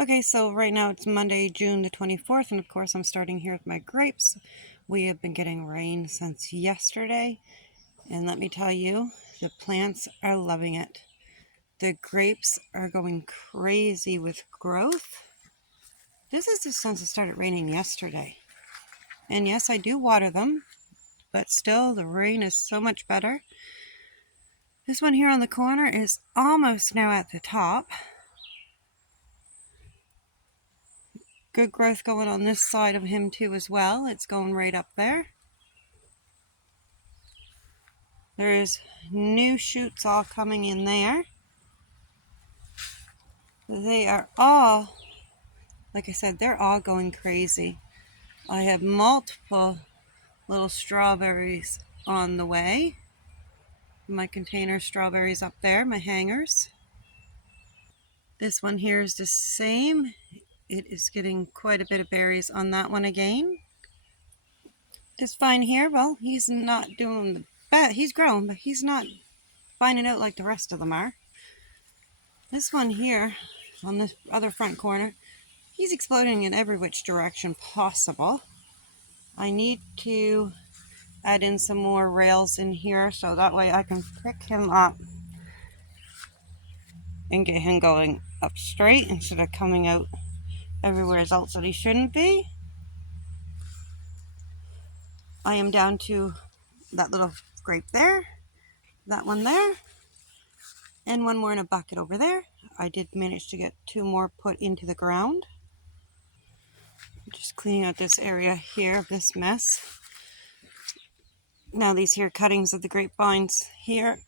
Okay, so right now it's Monday, June the 24th, and of course I'm starting here with my grapes. We have been getting rain since yesterday, and let me tell you, the plants are loving it. The grapes are going crazy with growth. This is just since it started raining yesterday. And yes, I do water them, but still the rain is so much better. This one here on the corner is almost now at the top. Good growth going on this side of him too as well. It's going right up there. There's new shoots all coming in there. They are all, like I said, they're all going crazy. I have multiple little strawberries on the way. My container strawberries up there, my hangers. This one here is the same. It is getting quite a bit of berries on that one again. This vine here, well, he's not doing the best. He's grown, but he's not vining out like the rest of them are. This one here on the other front corner, he's exploding in every which direction possible. I need to add in some more rails in here so that way I can pick him up and get him going up straight instead of coming out everywhere else that he shouldn't be. I am down to that little grape there, that one there, and one more in a bucket over there. I did manage to get 2 more put into the ground. Just cleaning out this area here of this mess. Now these here cuttings of the grapevines here,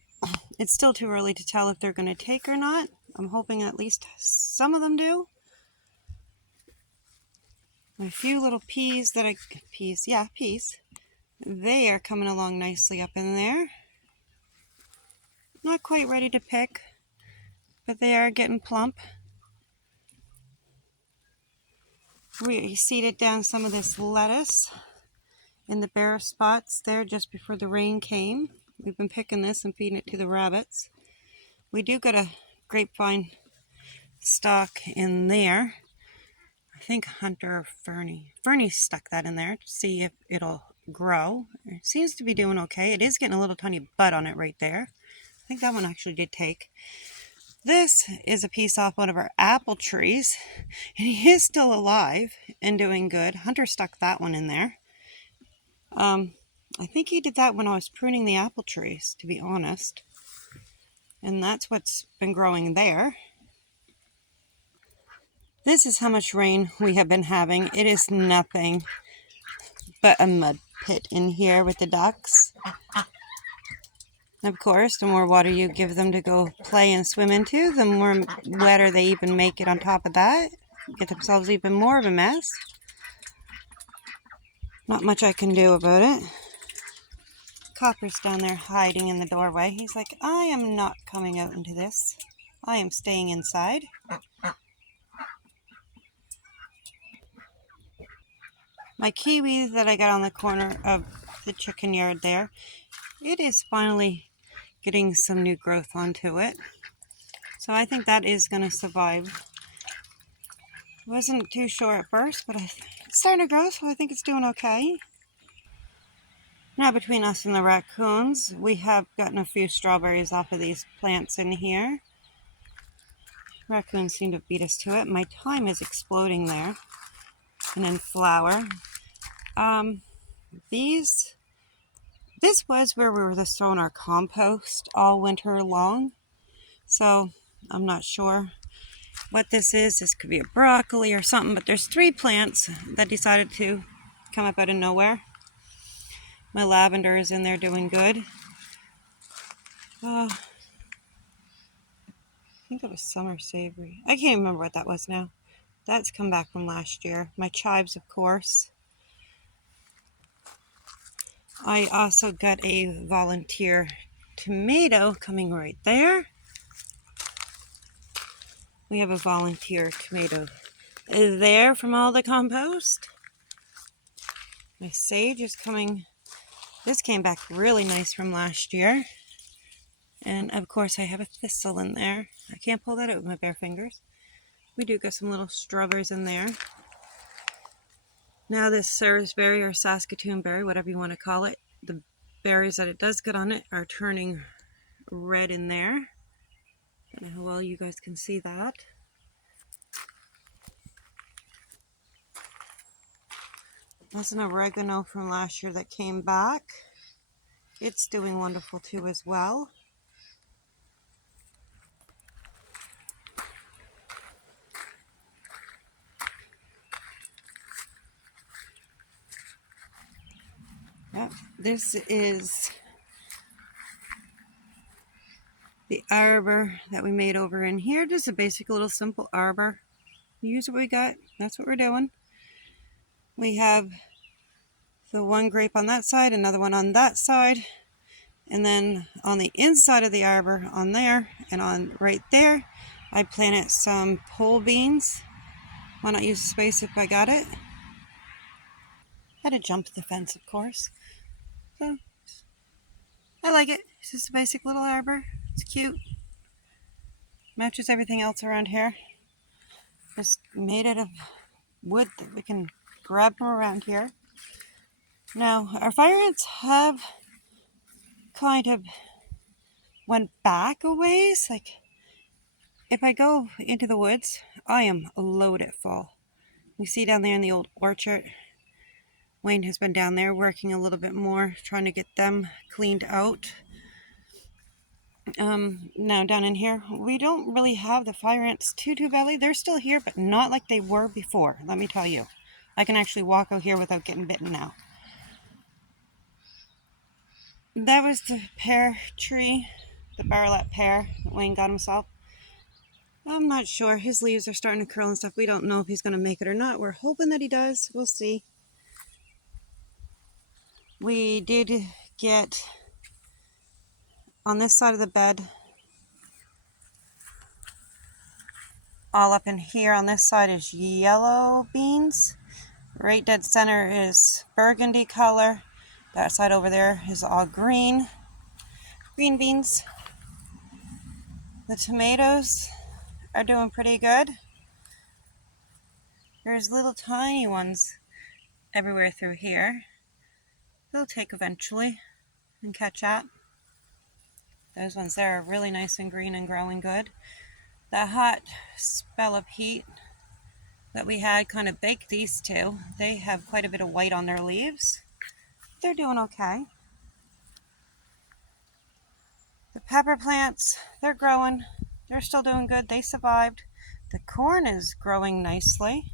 it's still too early to tell if they're going to take or not. I'm hoping at least some of them do. A few little peas, they are coming along nicely up in there. Not quite ready to pick, but they are getting plump. We seeded down some of this lettuce in the bare spots there just before the rain came. We've been picking this and feeding it to the rabbits. We do got a grapevine stalk in there. I think Hunter or Fernie stuck that in there to see if it'll grow. It seems to be doing okay. It is getting a little tiny bud on it right there. I think that one actually did take. This is a piece off one of our apple trees, and he is still alive and doing good. Hunter stuck that one in there. I think he did that when I was pruning the apple trees, to be honest. And that's what's been growing there. This is how much rain we have been having. It is nothing but a mud pit in here with the ducks. Of course, the more water you give them to go play and swim into, the more wetter they even make it on top of that. Get themselves even more of a mess. Not much I can do about it. Copper's down there hiding in the doorway. He's like, I am not coming out into this. I am staying inside. My kiwi that I got on the corner of the chicken yard there, it is finally getting some new growth onto it. So I think that is going to survive. Wasn't too sure at first, but it's starting to grow, so I think it's doing okay. Now between us and the raccoons, we have gotten a few strawberries off of these plants in here. Raccoons seem to beat us to it. My thyme is exploding there and in flower. This was where we were just throwing our compost all winter long. So I'm not sure what this is. This could be a broccoli or something, but there's 3 plants that decided to come up out of nowhere. My lavender is in there doing good. I think it was summer savory. I can't remember what that was now. That's come back from last year. My chives, of course. I also got a volunteer tomato coming right there. We have a volunteer tomato there from all the compost. My sage is coming. This came back really nice from last year. And of course I have a thistle in there. I can't pull that out with my bare fingers. We do get some little strawberries in there. Now this Sarahsberry or Saskatoon berry, whatever you want to call it, the berries that it does get on it are turning red in there. I don't know how well you guys can see that. That's an oregano from last year that came back. It's doing wonderful too as well. Yep, this is the arbor that we made over in here. Just a basic little simple arbor. Use what we got. That's what we're doing. We have the one grape on that side, another one on that side, and then on the inside of the arbor on there and on right there, I planted some pole beans. Why not use the space if I got it? Had to jump the fence, of course. So I like it. It's just a basic little arbor. It's cute. Matches everything else around here. Just made out of wood that we can grab from around here. Now, our fire ants have kind of went back a ways. Like, if I go into the woods, I am loaded full. You see down there in the old orchard, Wayne has been down there working a little bit more, trying to get them cleaned out. Now down in here, we don't really have the fire ants too belly. They're still here, but not like they were before, let me tell you. I can actually walk out here without getting bitten now. That was the pear tree, the barrelette pear that Wayne got himself. I'm not sure. His leaves are starting to curl and stuff. We don't know if he's going to make it or not. We're hoping that he does. We'll see. We did get on this side of the bed, all up in here on this side is yellow beans. Right dead center is burgundy color. That side over there is all green beans. The tomatoes are doing pretty good. There's little tiny ones everywhere through here. They'll take eventually and catch up. Those ones there are really nice and green and growing good. The hot spell of heat that we had kind of baked these two. They have quite a bit of white on their leaves. They're doing okay. The pepper plants, they're growing. They're still doing good. They survived. The corn is growing nicely.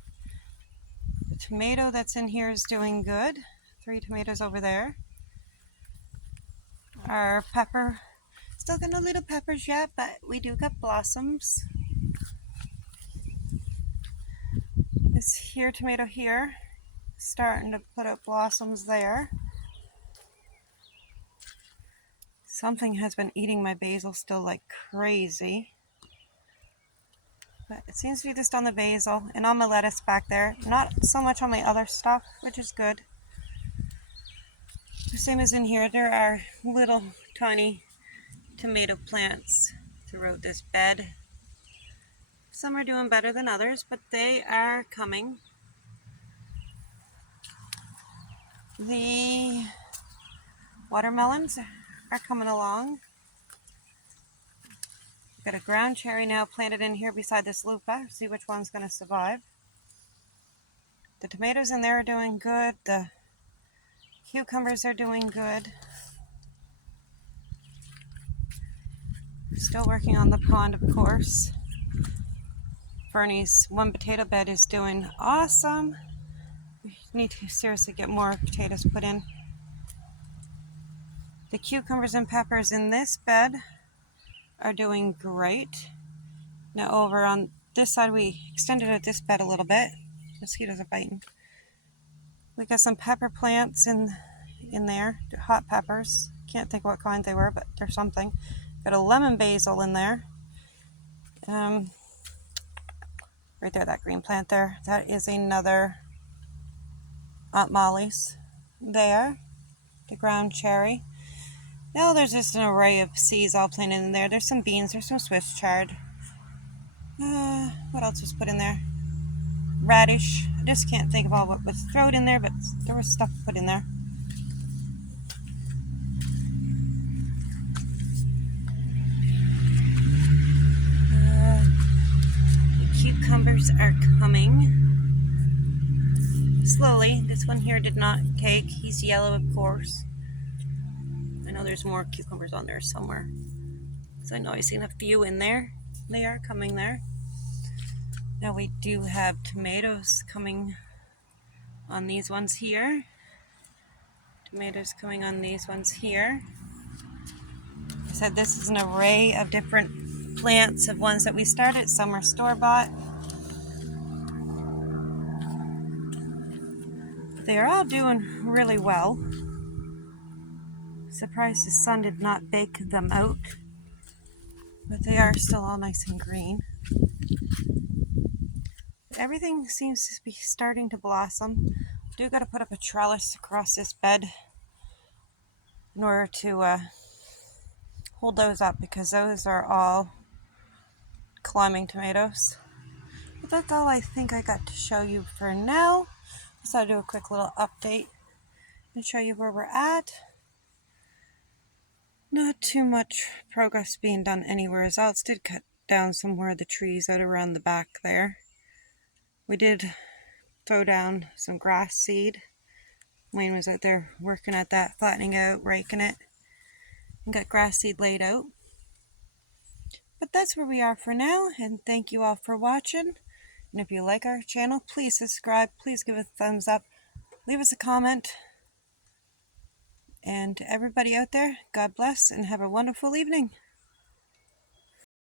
The tomato that's in here is doing good. 3 tomatoes over there. Our pepper, still got no little peppers yet, but we do got blossoms. This here tomato here, starting to put up blossoms there. Something has been eating my basil still like crazy. But it seems to be just on the basil and on my lettuce back there. Not so much on my other stuff, which is good. The same as in here, there are little tiny tomato plants throughout this bed. Some are doing better than others, but they are coming. The watermelons are coming along. Got a ground cherry now planted in here beside this lupa. See which one's going to survive. The tomatoes in there are doing good. The cucumbers are doing good. Still working on the pond, of course. Fernie's one potato bed is doing awesome. We need to seriously get more potatoes put in. The cucumbers and peppers in this bed are doing great. Now over on this side, we extended out this bed a little bit. Mosquitoes are biting. We got some pepper plants in there, hot peppers. Can't think what kind they were, but they're something. Got a lemon basil in there. Right there, that green plant there. That is another Aunt Molly's there. The ground cherry. Now there's just an array of seeds all planted in there. There's some beans, there's some Swiss chard. What else was put in there? Radish. I just can't think of all what was thrown in there, but there was stuff put in there. The cucumbers are coming slowly. This one here did not cake. He's yellow, of course. I know there's more cucumbers on there somewhere, so I know I've seen a few in there. They are coming there. Now we do have tomatoes coming on these ones here. Tomatoes coming on these ones here. I said this is an array of different plants of ones that we started. Some are store-bought. They're all doing really well. Surprised the sun did not bake them out, but they are still all nice and green. Everything seems to be starting to blossom. Do got to put up a trellis across this bed in order to hold those up, because those are all climbing tomatoes. But that's all I think I got to show you for now. So I'll do a quick little update and show you where we're at. Not too much progress being done anywhere else. Did cut down some more of the trees out around the back there. We did throw down some grass seed. Wayne was out there working at that, flattening out, raking it, and got grass seed laid out. But that's where we are for now, and thank you all for watching. And if you like our channel, please subscribe, please give a thumbs up, leave us a comment. And to everybody out there, God bless and have a wonderful evening.